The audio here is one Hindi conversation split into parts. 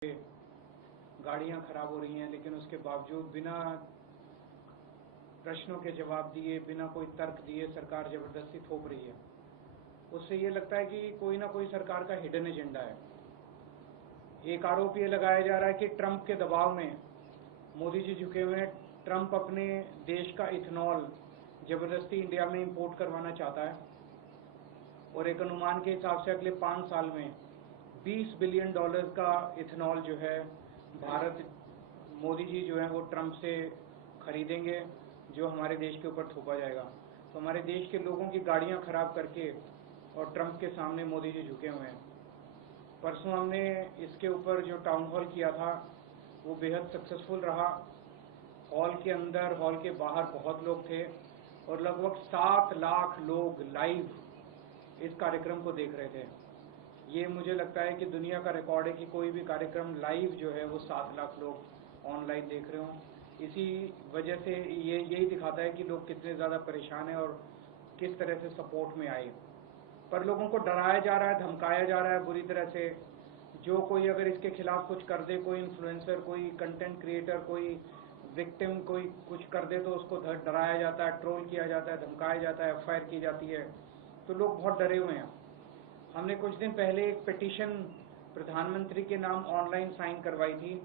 गाड़ियां खराब हो रही हैं, लेकिन उसके बावजूद बिना प्रश्नों के जवाब दिए, बिना कोई तर्क दिए सरकार जबरदस्ती थोप रही है। उससे ये लगता है कि कोई ना कोई सरकार का हिडन एजेंडा है। एक आरोप ये लगाया जा रहा है कि ट्रंप के दबाव में मोदी जी झुके हुए हैं। ट्रंप अपने देश का इथेनॉल जबरदस्ती इंडिया में इंपोर्ट करवाना चाहता है और एक अनुमान के हिसाब से अगले 5 साल में $20 बिलियन का इथेनॉल जो है भारत मोदी जी जो है वो ट्रंप से खरीदेंगे, जो हमारे देश के ऊपर थोपा जाएगा। तो हमारे देश के लोगों की गाड़ियां खराब करके और ट्रंप के सामने मोदी जी झुके हुए हैं। परसों हमने इसके ऊपर जो टाउन हॉल किया था वो बेहद सक्सेसफुल रहा। हॉल के अंदर, हॉल के बाहर बहुत लोग थे और लगभग 7 लाख लोग लाइव इस कार्यक्रम को देख रहे थे। ये मुझे लगता है कि दुनिया का रिकॉर्ड है कि कोई भी कार्यक्रम लाइव जो है वो 7 लाख लोग ऑनलाइन देख रहे हों। इसी वजह से ये यही दिखाता है कि लोग कितने ज़्यादा परेशान हैं और किस तरह से सपोर्ट में आए। पर लोगों को डराया जा रहा है, धमकाया जा रहा है बुरी तरह से। जो कोई अगर इसके खिलाफ कुछ कर दे, कोई इन्फ्लुएंसर, कोई कंटेंट क्रिएटर, कोई विक्टिम कोई कुछ कर दे तो उसको डराया जाता है, ट्रोल किया जाता है, धमकाया जाता है, एफआईआर की जाती है। तो लोग बहुत डरे हुए हैं। हमने कुछ दिन पहले एक पिटीशन प्रधानमंत्री के नाम ऑनलाइन साइन करवाई थी,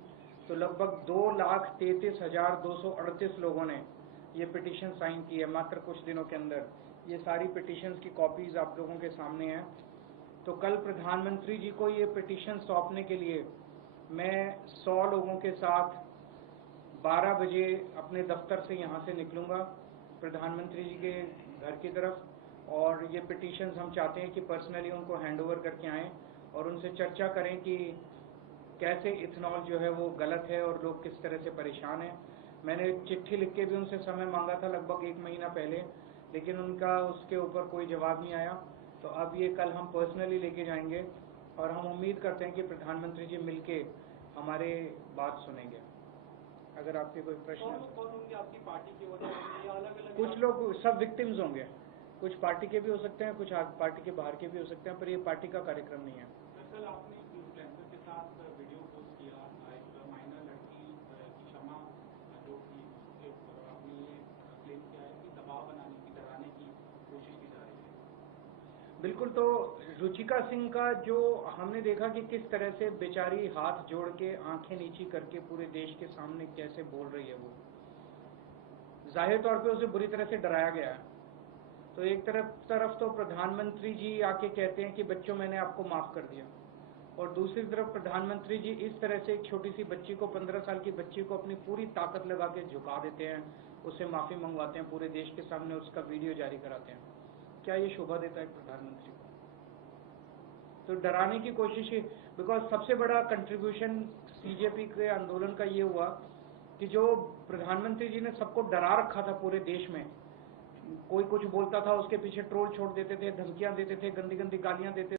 तो लगभग 2,33,238 लोगों ने ये पिटीशन साइन की है मात्र कुछ दिनों के अंदर। ये सारी पिटीशंस की कॉपीज आप लोगों के सामने हैं। तो कल प्रधानमंत्री जी को ये पिटीशन सौंपने के लिए मैं 100 लोगों के साथ 12 बजे अपने दफ्तर से यहाँ से निकलूँगा प्रधानमंत्री जी के घर की तरफ, और ये पिटीशंस हम चाहते हैं कि पर्सनली उनको हैंड ओवर करके आएँ और उनसे चर्चा करें कि कैसे इथेनॉल जो है वो गलत है और लोग किस तरह से परेशान हैं। मैंने चिट्ठी लिख के भी उनसे समय मांगा था लगभग 1 महीना पहले, लेकिन उनका उसके ऊपर कोई जवाब नहीं आया। तो अब ये कल हम पर्सनली लेके जाएंगे और हम उम्मीद करते हैं कि प्रधानमंत्री जी मिलके हमारे बात सुनेंगे। अगर आपके कोई प्रश्न है। कौन होंगे आपकी पार्टी के वजह अलग-अलग? कुछ लोग, सब विक्टिम्स होंगे, कुछ पार्टी के भी हो सकते हैं, कुछ पार्टी के बाहर के भी हो सकते हैं, पर ये पार्टी का कार्यक्रम नहीं है। दरअसल आपने इन्फ्लुएंसर के साथ वीडियो पोस्ट किया, एक माइनर लड़की की क्षमा जो थी उसके ऊपर, और आपने ये क्लेम किया है कि दबाव बनाने की, डराने की कोशिश की जा रही है। बिल्कुल। तो रुचिका सिंह का जो हमने देखा कि किस तरह से बेचारी हाथ जोड़ के आंखें नीची करके पूरे देश के सामने कैसे बोल रही है, वो जाहिर तौर पे उसे बुरी तरह से डराया गया है। तो एक तरफ तो प्रधानमंत्री जी आके कहते हैं कि बच्चों मैंने आपको माफ कर दिया, और दूसरी तरफ प्रधानमंत्री जी इस तरह से एक छोटी सी बच्ची को, 15 साल की बच्ची को अपनी पूरी ताकत लगा के झुका देते हैं, उससे माफी मंगवाते हैं, पूरे देश के सामने उसका वीडियो जारी कराते हैं। क्या ये शोभा देता है प्रधानमंत्री को? तो डराने की कोशिश, बिकॉज सबसे बड़ा कंट्रीब्यूशन बीजेपी के आंदोलन का ये हुआ कि जो प्रधानमंत्री जी ने सबको डरा रखा था पूरे देश में, कोई कुछ बोलता था उसके पीछे ट्रोल छोड़ देते थे, धमकियां देते थे, गंदी गंदी गालियां देते थे।